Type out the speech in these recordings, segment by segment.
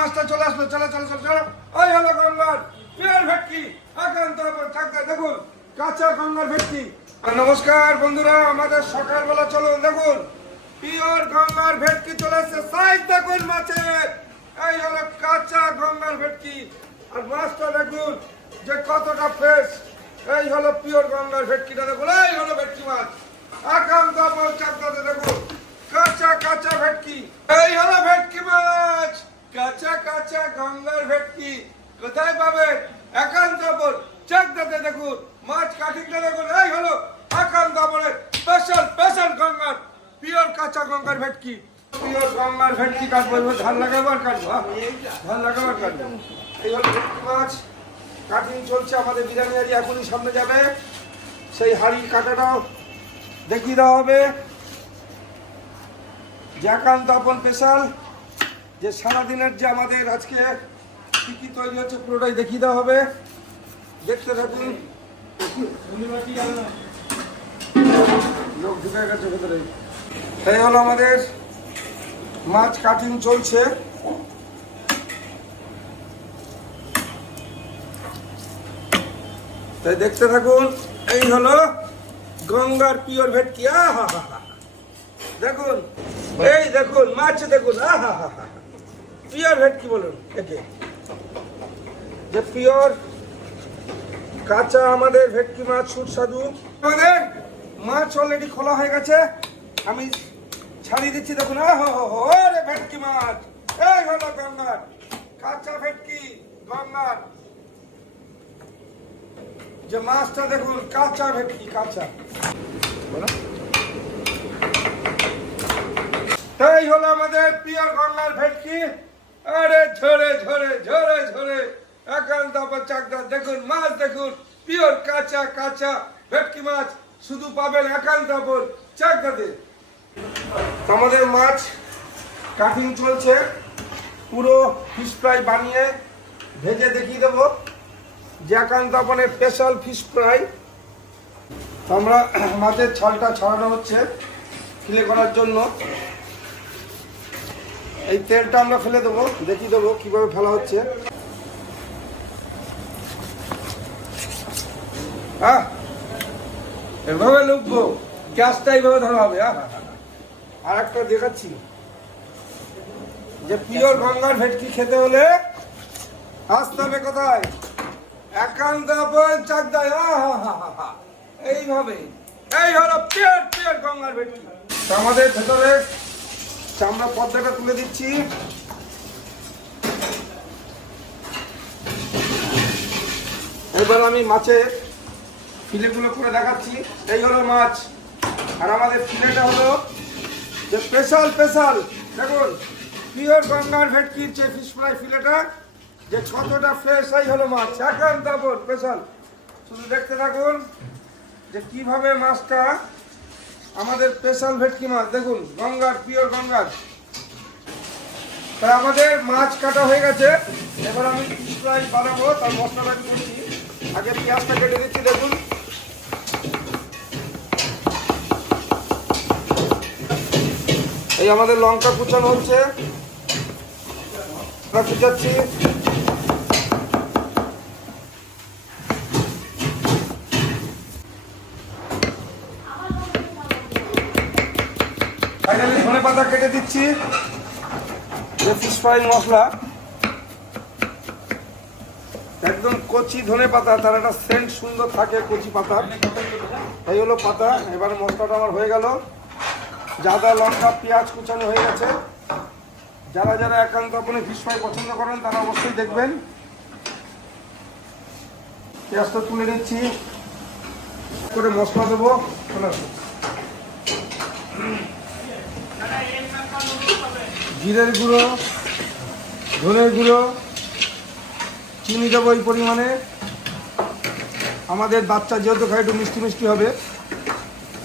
মাছটা চলে আসলো, চলো চলো চলো চলো। ওই হলো গঙ্গার পিওর ভেটকি চাকদা দেখুন কাঁচা গঙ্গার ভেটকি। আর নমস্কার বন্ধুরা, আমাদের সকালবেলা চলো দেখুন। পিওর গঙ্গার ভেটকি চলে এসছে। সাইজ দেখুন মাছের। এই হলো কাঁচা গঙ্গার ভেটকি। আর মাছটা দেখুন যে কতটা ফ্রেশ এই হলো পিওর গঙ্গার ভেটকিটা, দেখুন। এই হলো ভেটকি মাছ। আকান্ত দেখুন। কাঁচা কাঁচা ভেটকি। এই হলো ভেটকি মাছ। কাঁচা কাঁচা গঙ্গার ভেটকি। কোথায় পাবেন একান্ত আপন চাকদাতে দেখুন। মাছ কাটিংটা দেখুন। এই হলো একান্ত আপনের স্পেশাল স্পেশাল গঙ্গার পিওর কাঁচা গঙ্গার ভেটকি। পিওর গঙ্গার ভেটকি কাটবো ধান লাগাবার কাটবো হ্যাঁ? ধান লাগাবার কাটবো। এই হলো মাছ কাটিং চলছে, আমাদের বিরিয়ানি হাড়ি এখনই সামনে যাবে। সেই হাড়ির কাটাটাও দেখিয়ে দেওয়া হবে। যে একান্ত আপন স্পেশাল যে সারাদিনের যে আমাদের আজকে কী কী তৈরি হচ্ছে পুরোটাই দেখিয়ে দেওয়া হবে। দেখতে থাকুন। লোক ঢুকে গেছে ভেতরে। এই হলো আমাদের মাছ কাটিং চলছে। তাই দেখতে থাকুন, এই হলো গঙ্গার পিওর ভেটকি। আহা হা হা দেখুন, এই দেখুন, মাছ দেখুন। আহা হা হা পিওর ভেটকি বলুন? একে। যে পিওর কাঁচা আমাদের ভেটকি মাছ, সুস্বাদু। আমাদের মাছ অলরেডি খোলা হয়ে গেছে। আমি ছাড়িয়ে দিচ্ছি, দেখুন। ভেটকি মাছ। এই হলো গঙ্গার, কাঁচা ভেটকি, গঙ্গার। যে মাছটা, দেখুন, কাঁচা ভেটকি, কাঁচা। তাই হলো আমাদের পিওর গঙ্গার ভেটকি। আরে ঝরে ঝরে ঝরে ঝরে। দেখুন, মাছ দেখুন, পিওর কাঁচা কাঁচা ভেটকি মাছ, শুধু পাবেন আমাদের মাছ কাটিং চলছে, পুরো ফিশ ফ্রাই বানিয়ে ভেজে দেখিয়ে দেবো। যে একান্ত আপনের স্পেশাল ফিশ ফ্রাই আমরা মাছের ছালটা ছড়ানো হচ্ছে ফিলে করার জন্য। এই তেলটা আমরা ফেলে দেবো, দেখিয়ে দেবো কীভাবে ফেলা হচ্ছে। এভাবে লুকবো, গ্যাসটা এইভাবে ধরা হবে আর একটা দেখাচ্ছি। যে পিওর গঙ্গার ভেটকি খেতে হলে আসতে হবে কোথায়? একান্ত চাকদায়। এইভাবে। এই হলো পিওর পিওর গঙ্গার ভেটকি। আমাদের ভেতরে চামড়া পর্দাটা তুলে দিচ্ছি। এবার আমি মাছের ফিলেগুলো করে দেখাচ্ছি। এই হলো মাছ। আর আমাদের ফিলেটা হলো যে স্পেশাল স্পেশাল। দেখুন, পিওর গঙ্গার ভেটকির যে ফিশ ফ্রাই ফিলেটা, যে কতটা ফ্রেশ এই হলো মাছ। এখন তারপর স্পেশাল শুধু দেখতে থাকুন যে কীভাবে মাছটা আমাদের স্পেশাল ভেটকি মাছ, দেখুন, গঙ্গার, পিওর গঙ্গার। তাই আমাদের মাছ কাটা হয়ে গেছে। এবার আমি ফ্রাই বানাবো, তার মশলাটা করছি আগে পেঁয়াজটা কেটে দিচ্ছি, দেখুন। এই আমাদের লঙ্কা কুচানো হচ্ছে। কুচাচ্ছি। ফাইনালি ধনে পাতা কেটে দিচ্ছি। ফিশ ফ্রাই মশলা। একদম কচি ধনে পাতা, তার একটা সেন্ট সুন্দর থাকে কচি পাতা। এই হলো পাতা। এবার মশলাটা আমার হয়ে গেল। জাদা লঙ্কা, পেঁয়াজ কুচানো হয়ে গেছে। যারা যারা একান্ত আপনি ফিশ ফ্রাই পছন্দ করেন, তারা অবশ্যই দেখবেন। পেঁয়াজটা তুলে নিচ্ছি। করে মশলা দেবো। জিরের গুঁড়ো, ধনের গুঁড়ো, চিনি দেবো এই পরিমাণে। আমাদের বাচ্চা যেহেতু খায়, একটু মিষ্টি মিষ্টি হবে।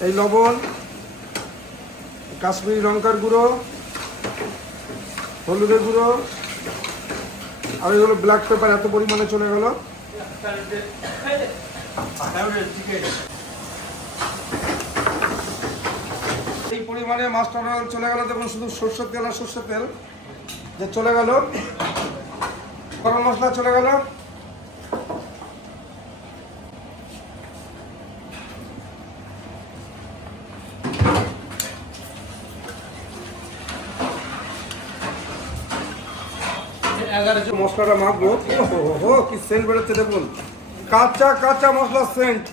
এই লবণ, কাশ্মীরি লঙ্কার গুঁড়ো, হলুদের গুঁড়ো, আর এগুলো ব্ল্যাক পেপার, এত পরিমাণে চলে গেল। এই পরিমাণে মাস্টার অয়েল চলে গেল, দেখুন শুধু সর্ষের তেল আর সর্ষের তেল যে চলে গেল। গরম মশলা চলে গেল। মশলাটা মাখবো। কি সেন্ট বেরোচ্ছে দেখুন। কাঁচা কাঁচা মশলা সেন্ট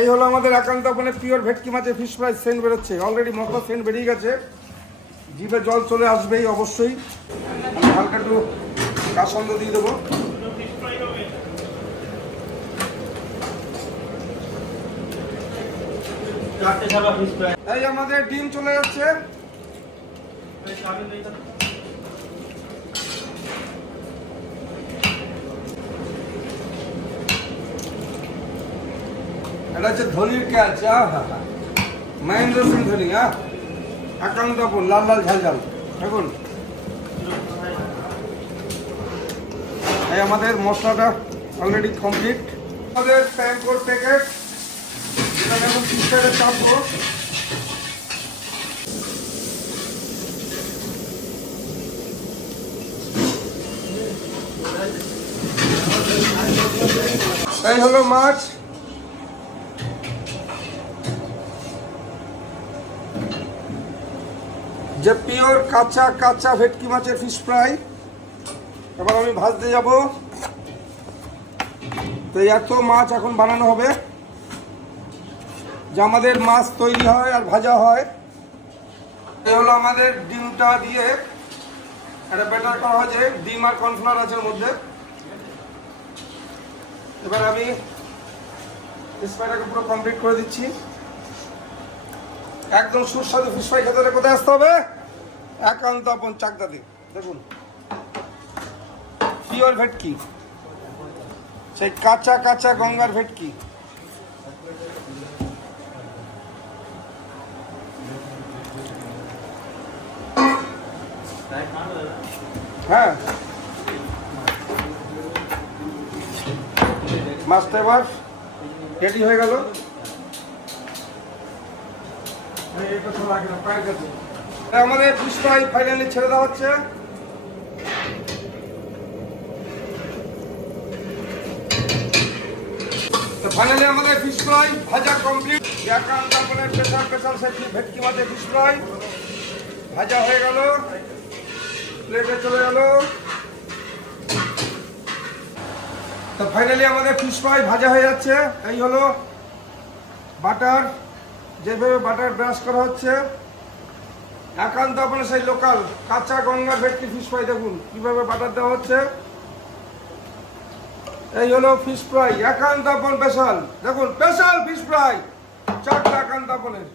এই হলো আমাদের একান্ত মানে পিওর ভেটকি মাছের ফিশ ফ্রাই সেন্ট বেরোচ্ছে। অলরেডি মশলা সেন্ট বেরিয়ে গেছে। জিভে জল চলে আসবেই অবশ্যই। হালকা একটু কাসন্দ দিয়ে দেবো। এই আমাদের ডিম চলে যাচ্ছে। এটা হচ্ছে ধোনির মহেন্দ্র সিং ধোনি হ্যাঁ লাল লাল ঝাল ঝাল। দেখুন। এই আমাদের মশলাটা অলরেডি কমপ্লিট আমাদের প্যাঙ্কোর প্যাকেট এই হলো মাছ যে পিওর কাঁচা কাঁচা ভেটকি মাছের ফিশ ফ্রাই এবার আমি ভাজতে যাব। তো এত মাছ এখন বানানো হবে যে আমাদের মাছ তৈরি হয় আর ভাজা হয়। এই হলো আমাদের ডিমটা দিয়ে একটা ব্যাটার করা হয়েছে, ডিম আর কর্নফ্লাওয়ার আছে মধ্যে। এবার আমি ফিশ পুরো কমপ্লিট করে দিচ্ছি। একদম সুস্বাদু ফিশ ফ্রাই খেতে হলে কোথায় আসতে হবে? একান্ত আপন চাকদাতে দেখুন। পিওর ভেটকি। সেই কাঁচা কাঁচা গঙ্গার ভেটকি। হ্যাঁ। মাছটা এবার রেডি হয়ে গেল এই, এটা তো লাগে না, পায়ের কাছে। এই আমাদের ফিশ ফ্রাই ফাইনালি ছেড়ে দেওয়া হচ্ছে। ফাইনালি আমাদের ফিশ ফ্রাই ভাজা কমপ্লিট একান্ত আপনার স্পেশাল স্পেশাল সেটি ভেটকি মাছের ফিশ ফ্রাই ভাজা হয়ে গেল। প্লেটে চলে গেল। তো ফাইনালি আমাদের ফিশ ফ্রাই ভাজা হয়ে যাচ্ছে। এই হলো বাটার যেভাবে বাটার ব্রাশ করা হচ্ছে, একান্ত আপনার সেই লোকাল কাঁচা গঙ্গার ভেটকি ফিশ ফ্রাই দেখুন, কীভাবে বাটার দেওয়া হচ্ছে। এই হলো ফিশ ফ্রাই একান্ত আপন স্পেশাল দেখুন স্পেশাল ফিশ ফ্রাই চারটা একান্ত আপনের।